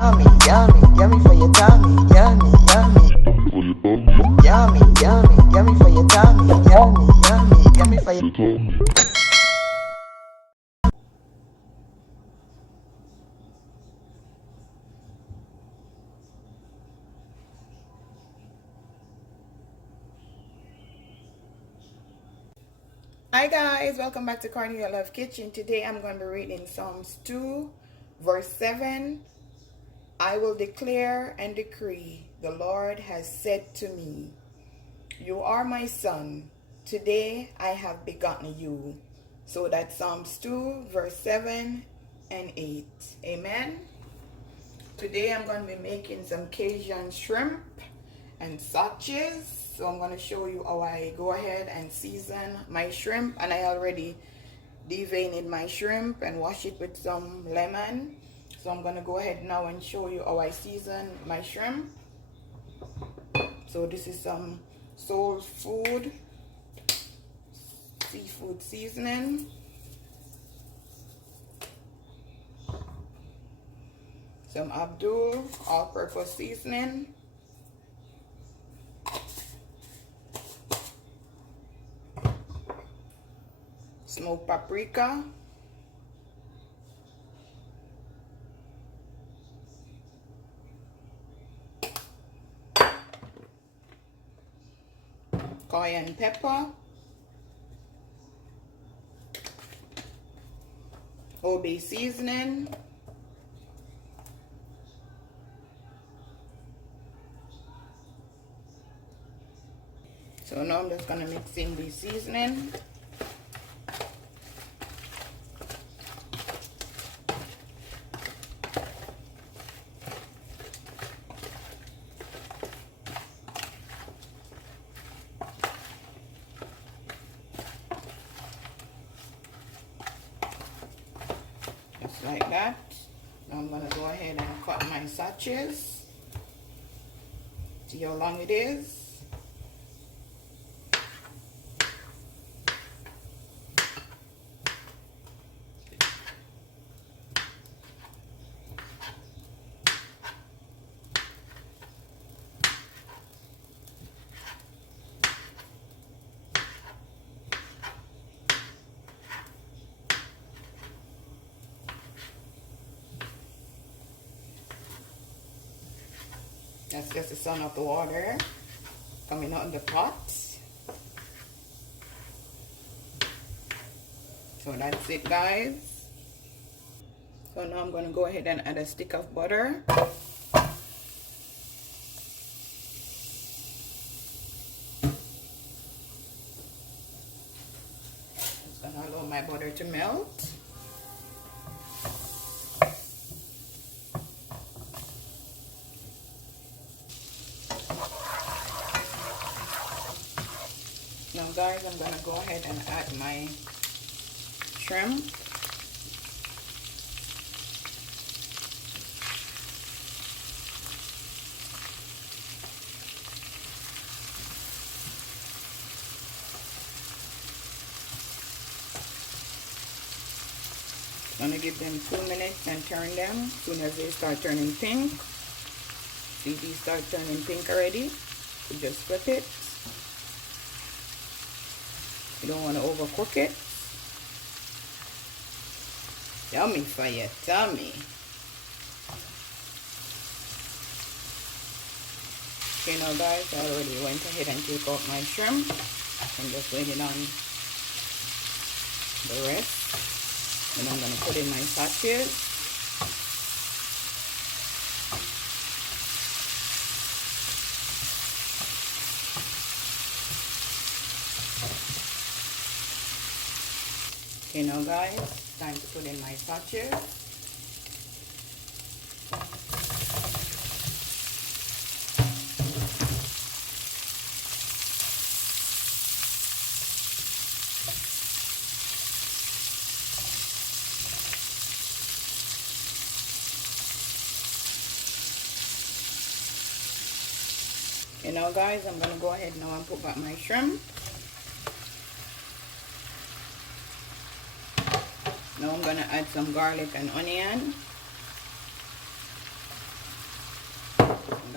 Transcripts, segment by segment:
Yummy, yummy, yummy for your tummy. Yummy, yummy. Yummy, yummy, yummy for your tummy. Yummy, yummy, yummy for your tummy. Hi guys, welcome back to Cornelialove Kitchen. Today I'm going to be reading Psalms 2 verse 7. I will declare and decree, the Lord has said to me, you are my son, today I have begotten you. So that's Psalms 2 verse 7 and 8. Amen. Today I'm going to be making some Cajun shrimp and sausages. So I'm going to show you how I go ahead and season my shrimp, and I already deveined my shrimp and wash it with some lemon. So I'm going to go ahead now and show you how I season my shrimp. So this is some soul food seafood seasoning, some Abdul all-purpose seasoning, smoked paprika, cayenne pepper, Old Bay seasoning, so now I'm just going to mix in the seasoning. Just like that. Now I'm going to go ahead and cut my sausages. See how long it is. That's just the sound of the water coming out of the pot. So that's it, guys. So now I'm going to go ahead and add a stick of butter. Just going to allow my butter to melt. Now guys, I'm going to go ahead and add my shrimp. I'm going to give them 2 minutes and turn them. As soon as they start turning pink, see these start turning pink already, so just flip it. You don't want to overcook it. Yummy for your tummy. Okay, now guys, I already went ahead and took out my shrimp. I'm just waiting on the rest. And I'm going to put in my sausages. Okay, now guys, time to put in my sausages. Okay, now guys, I'm going to go ahead now and put back my shrimp. Now I'm going to add some garlic and onion.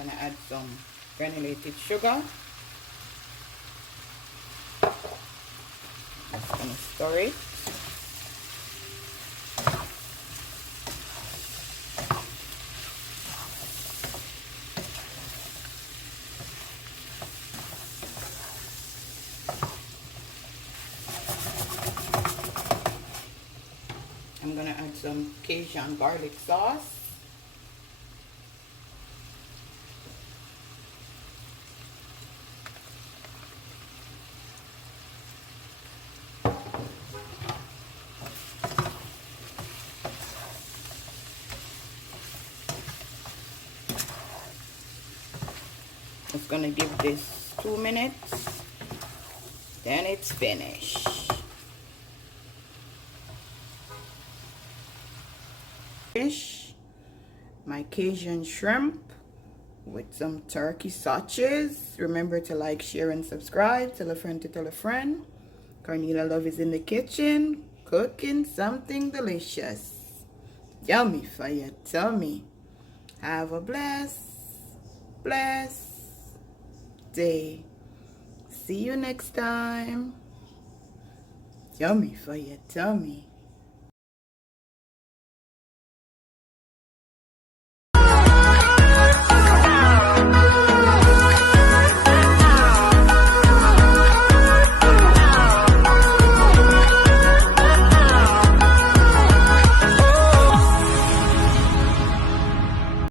gonna add some granulated sugar. Just gonna stir it. I'm gonna add some Cajun garlic sauce. Just gonna give this 2 minutes, then it's finished. Fish, my Cajun shrimp with some turkey sausages. Remember to like, share, and subscribe. Tell a friend to tell a friend. Cornelialove is in the kitchen cooking something delicious. Yummy for your tummy. Have a blessed day. See you next time. Yummy for your tummy.